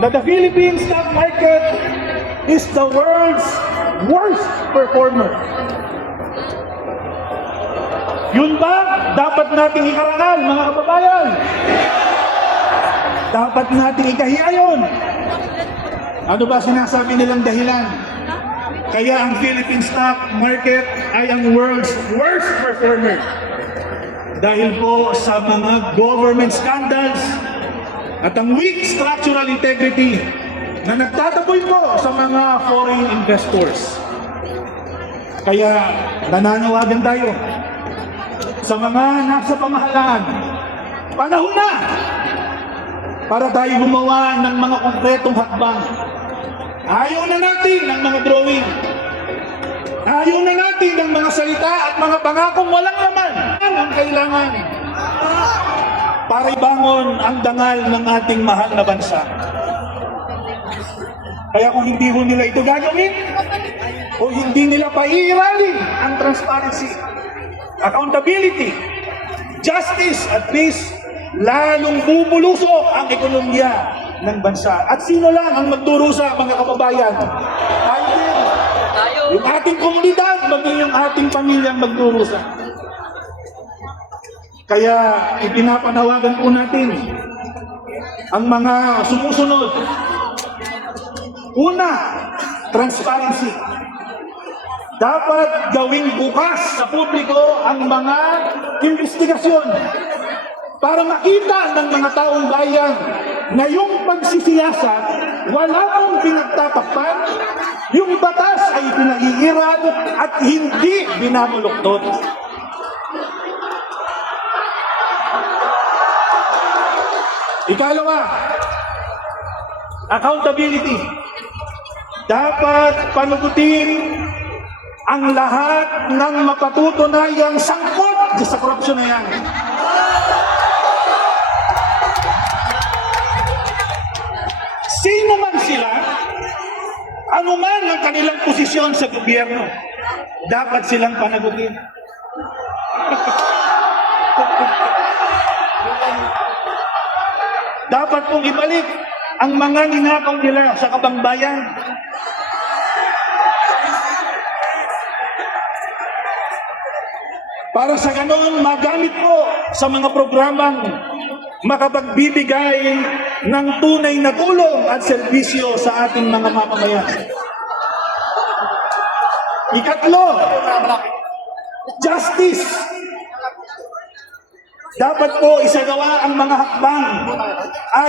na the Philippine stock market is the world's worst performer. Yun ba dapat nating ikarangal, mga kababayan? Dapat nating ikahiya yun. Ano ba sinasabi nilang dahilan? Kaya ang Philippine stock market ay ang world's worst performer. Dahil po sa mga government scandals at ang weak structural integrity na nagtataboy po sa mga foreign investors. Kaya nananawagan tayo sa mga nasa pamahalaan. Panahon na para tayo gumawa ng mga konkretong hakbang. Ayaw na natin ng mga drawing. Ayaw na natin ng mga salita at mga pangakong walang laman. Ang kailangan para ibangon ang dangal ng ating mahal na bansa. Kaya kung hindi ho nila ito gagawin, o hindi nila paiiralin ang transparency, accountability, justice at peace, lalong bubulusok ang ekonomiya ng bansa. At sino lang ang magdurusa, mga kababayan? Tayo din. Yung ating komunidad, maging yung ating pamilyang magdurusa. Kaya ipinapanawagan po natin ang mga sumusunod. Una, transparency. Dapat gawing bukas sa publiko ang mga investigasyon para makita ng mga taong bayan na yung pagsisiyasat wala ang pinagtatakpan, yung batas ay pinaiiral at hindi binamuluktot. Ikalawa, accountability. Dapat panugutin ang lahat ng mapatutunayang sangkot sa korupsyon na yan. Sino man sila, ano man ang kanilang posisyon sa gobyerno, dapat silang panagutin. dapat pong ibalik ang mga ninakaw nila sa kabangbayan. Para sa ganon, magamit po sa mga programang makapagbibigay ng tunay na tulong at serbisyo sa ating mga mamamayan. Ikatlo, justice. Dapat po isagawa ang mga hakbang ay